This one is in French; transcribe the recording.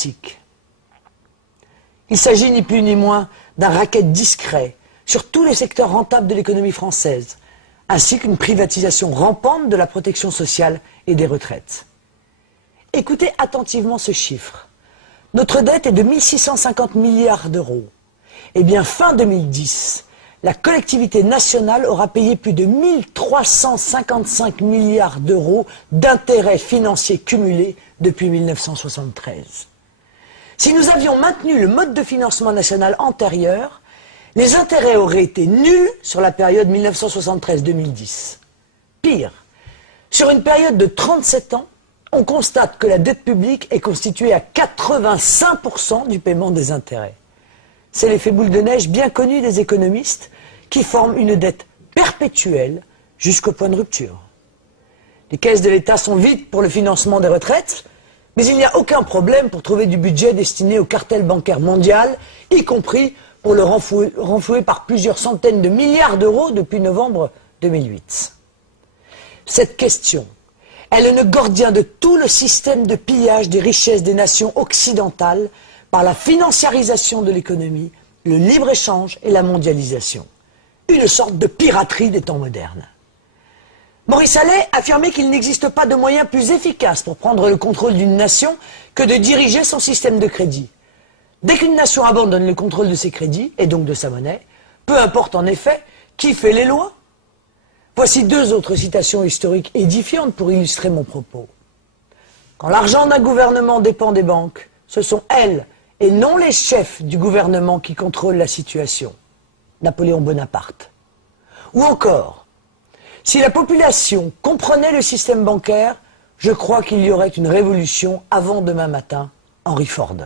politique. Il s'agit ni plus ni moins d'un racket discret sur tous les secteurs rentables de l'économie française, ainsi qu'une privatisation rampante de la protection sociale et des retraites. Écoutez attentivement ce chiffre. Notre dette est de 1 650 milliards d'euros. Eh bien, fin 2010, la collectivité nationale aura payé plus de 1 355 milliards d'euros d'intérêts financiers cumulés depuis 1973. Si nous avions maintenu le mode de financement national antérieur, les intérêts auraient été nuls sur la période 1973-2010. Pire, sur une période de 37 ans, on constate que la dette publique est constituée à 85% du paiement des intérêts. C'est l'effet boule de neige bien connu des économistes qui forment une dette perpétuelle jusqu'au point de rupture. Les caisses de l'État sont vides pour le financement des retraites, mais il n'y a aucun problème pour trouver du budget destiné au cartel bancaire mondial, y compris pour le renflouer par plusieurs centaines de milliards d'euros depuis novembre 2008. Cette question est le nœud gordien de tout le système de pillage des richesses des nations occidentales par la financiarisation de l'économie, le libre-échange et la mondialisation. Une sorte de piraterie des temps modernes. Maurice Allais affirmait qu'il n'existe pas de moyen plus efficace pour prendre le contrôle d'une nation que de diriger son système de crédit. Dès qu'une nation abandonne le contrôle de ses crédits, et donc de sa monnaie, peu importe en effet qui fait les lois. Voici deux autres citations historiques édifiantes pour illustrer mon propos. Quand l'argent d'un gouvernement dépend des banques, ce sont elles et non les chefs du gouvernement qui contrôlent la situation. Napoléon Bonaparte. Ou encore, si la population comprenait le système bancaire, je crois qu'il y aurait une révolution avant demain matin. Henry Ford.